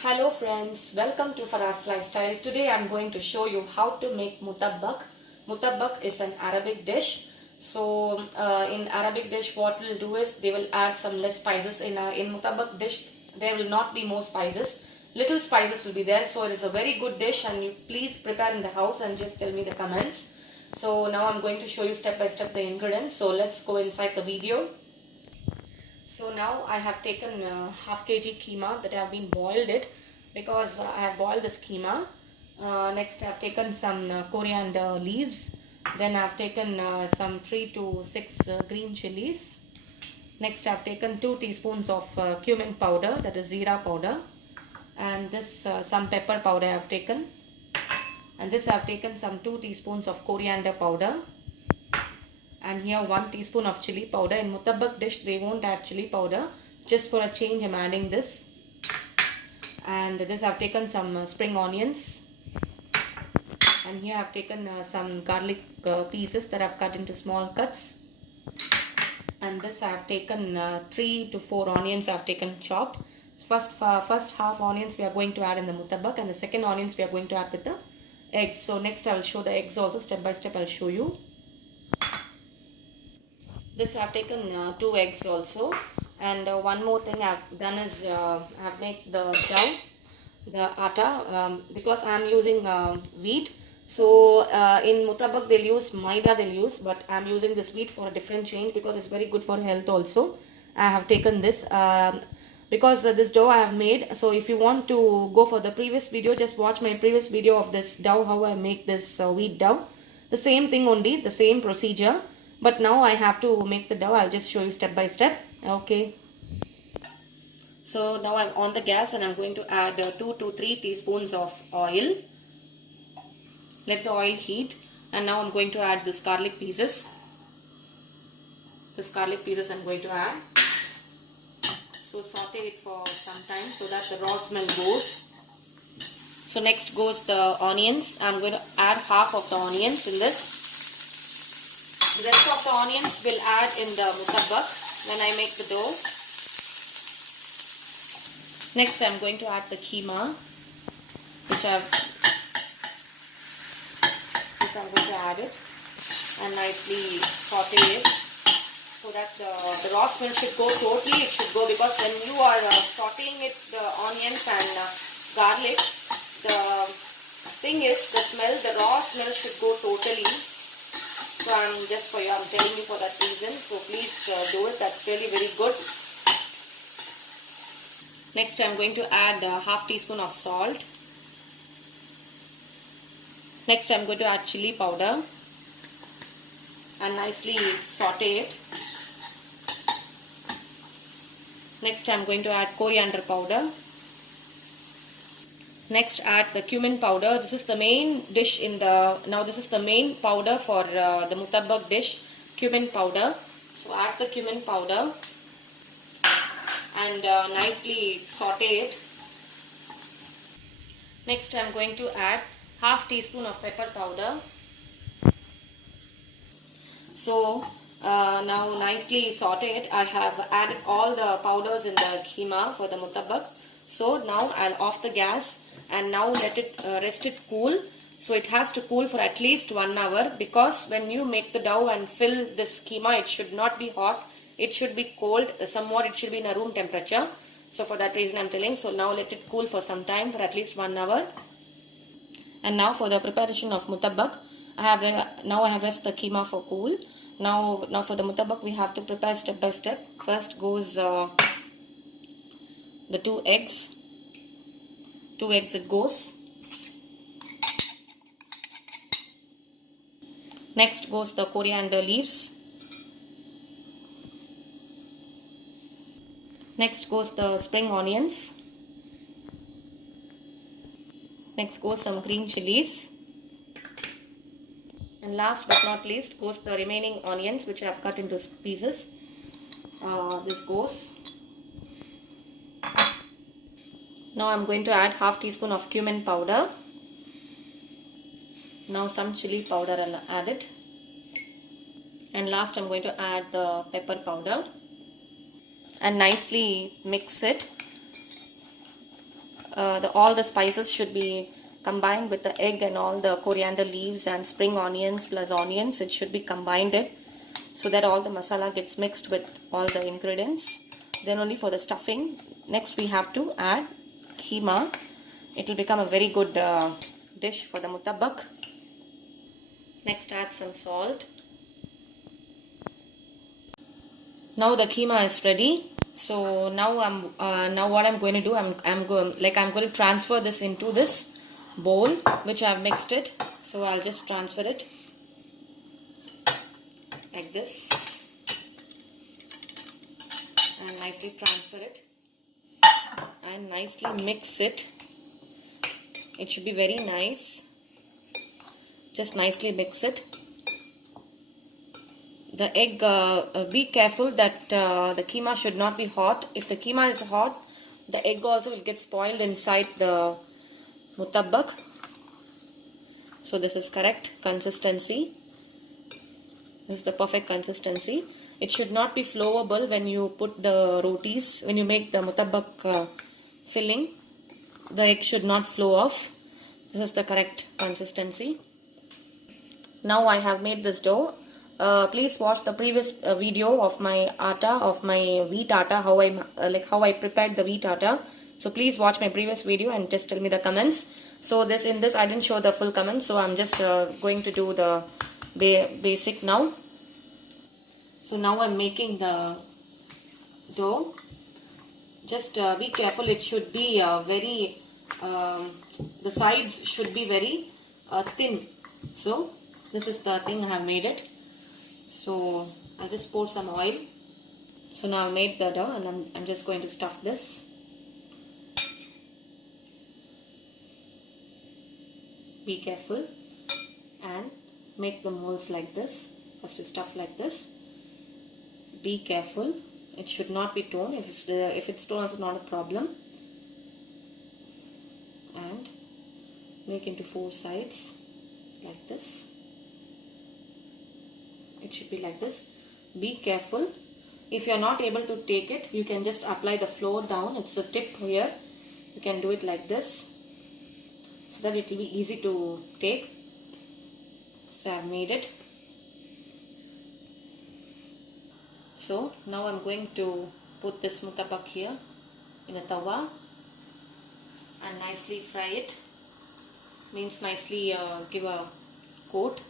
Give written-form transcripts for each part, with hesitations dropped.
Hello friends, welcome to Faraz Lifestyle. Today I'm going to show you how to make mutabbak. Mutabbak is an Arabic dish. So in Arabic dish what we'll do is they will add some less spices. In mutabbak dish there will not be more spices. Little spices will be there. So it is a very good dish and you please prepare in the house and just tell me the comments. So now I'm going to show you step by step the ingredients. So let's go inside the video. So now I have taken half kg keema that I have been boiled it because I have boiled this keema. Next I have taken some coriander leaves. Then I have taken some 3 to 6 green chilies. Next I have taken 2 teaspoons of cumin powder, that is zira powder. And this some pepper powder I have taken. And this I have taken some 2 teaspoons of coriander powder. And here 1 teaspoon of chili powder. In mutabbak dish they won't add chili powder. Just for a change I'm adding this. And this I've taken some spring onions. And here I've taken some garlic pieces that I've cut into small cuts. And this I've taken 3 to 4 onions I've taken chopped. First half onions we are going to add in the mutabbak, and the second onions we are going to add with the eggs. So next I will show the eggs also, step by step I'll show you. This I have taken 2 eggs also, and one more thing I have done is I have made the dough, the atta, because I am using wheat. So in mutabbak they'll use maida, but I am using this wheat for a different change because it's very good for health also. I have taken this because this dough I have made. So if you want to go for the previous video, just watch my previous video of this dough, how I make this wheat dough. The same thing only, the same procedure. But now I have to make the dough. I'll just show you step by step. Okay. So now I'm on the gas and I'm going to add 2 to 3 teaspoons of oil. Let the oil heat. And now I'm going to add this garlic pieces. This garlic pieces I'm going to add. So saute it for some time so that the raw smell goes. So next goes the onions. I'm going to add half of the onions in this. The rest of the onions will add in the mutabbak when I make the dough. Next I'm going to add the keema, which I'm going to add it and nicely saute it so that the raw smell should go totally. It should go, because when you are sauteing it, the onions and garlic, the thing is the raw smell should go totally. So I'm telling you for that reason. So please do it. That's really very good. Next I'm going to add half teaspoon of salt. Next I'm going to add chili powder and nicely saute it. Next I'm going to add coriander powder. Next add the cumin powder. This is the main dish this is the main powder for the mutabbak dish, cumin powder. So add the cumin powder and nicely saute it. Next I am going to add half teaspoon of pepper powder. So now nicely saute it. I have added all the powders in the keema for the mutabbak. So now I'll off the gas and now let it rest it cool. So it has to cool for at least 1 hour, because when you make the dough and fill this keema, it should not be hot. It should be cold. Somewhat it should be in a room temperature. So for that reason I'm telling. So now let it cool for some time, for at least 1 hour. And now for the preparation of mutabbak, I have rest the keema for cool. Now for the mutabbak we have to prepare step by step. First goes the 2 eggs. 2 eggs it goes. Next goes the coriander leaves. Next goes the spring onions. Next goes some green chilies. And last but not least goes the remaining onions, which I have cut into pieces. This goes. Now I'm going to add half teaspoon of cumin powder. Now some chili powder I'll add it. And last I'm going to add the pepper powder and nicely mix it. all the spices should be combined with the egg and all the coriander leaves and spring onions plus onions. It should be combined it, so that all the masala gets mixed with all the ingredients. Then only for the stuffing, next we have to add keema. It will become a very good dish for the mutabbak. Next add some salt. Now the keema is ready. So now what I'm going to do, I'm going to transfer this into this bowl which I've mixed it. So I'll just transfer it like this and nicely transfer it and nicely mix it. It should be very nice. Just nicely mix it. The egg, be careful that the keema should not be hot. If the keema is hot, the egg also will get spoiled inside the mutabbak. So this is correct consistency. This is the perfect consistency. It should not be flowable when you put the rotis, when you make the mutabbak filling. The egg should not flow off. This is the correct consistency. Now I have made this dough. Please watch the previous video of my wheat atta, how I prepared the wheat atta. So please watch my previous video and just tell me the comments. So in this I didn't show the full comments, so I'm just going to do the basic now. So now I'm making the dough. Just be careful. It should be very the sides should be very thin. So this is the thing I have made it. So I'll just pour some oil. So now I've made the dough and I'm just going to stuff this. Be careful and make the molds like this. First you stuff like this. Be careful. It should not be torn. If it's torn, it's not a problem. And make into 4 sides like this. It should be like this. Be careful. If you are not able to take it, you can just apply the flour down. It's the tip here. You can do it like this, so that it will be easy to take. So I've made it. So now I'm going to put this mutabbak here in the tawa and nicely fry it. Means nicely give a coat.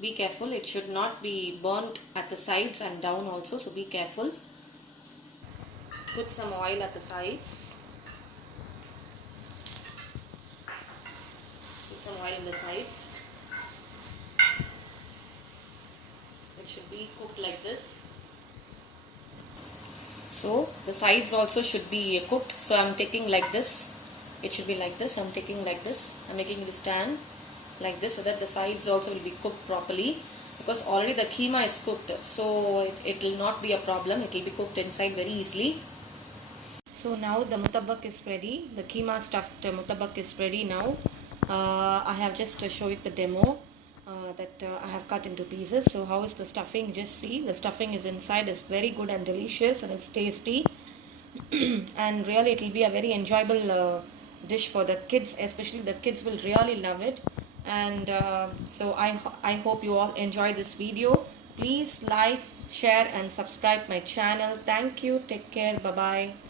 Be careful, it should not be burnt at the sides and down also, so be careful. Put some oil at the sides. Put some oil in the sides. It should be cooked like this. So the sides also should be cooked. So I'm taking like this. It should be like this. I'm taking like this. I'm making it stand like this so that the sides also will be cooked properly, because already the keema is cooked, so it will not be a problem. It will be cooked inside very easily. So now the mutabbak is ready. The keema stuffed mutabbak is ready now. I have just to show you the demo that I have cut into pieces. So how is the stuffing? Just see, the stuffing is inside, is very good and delicious and it's tasty. And really it will be a very enjoyable dish for the kids. Especially the kids will really love it. And so I hope you all enjoy this video. Please like, share and subscribe my channel. Thank you. Take care. Bye bye.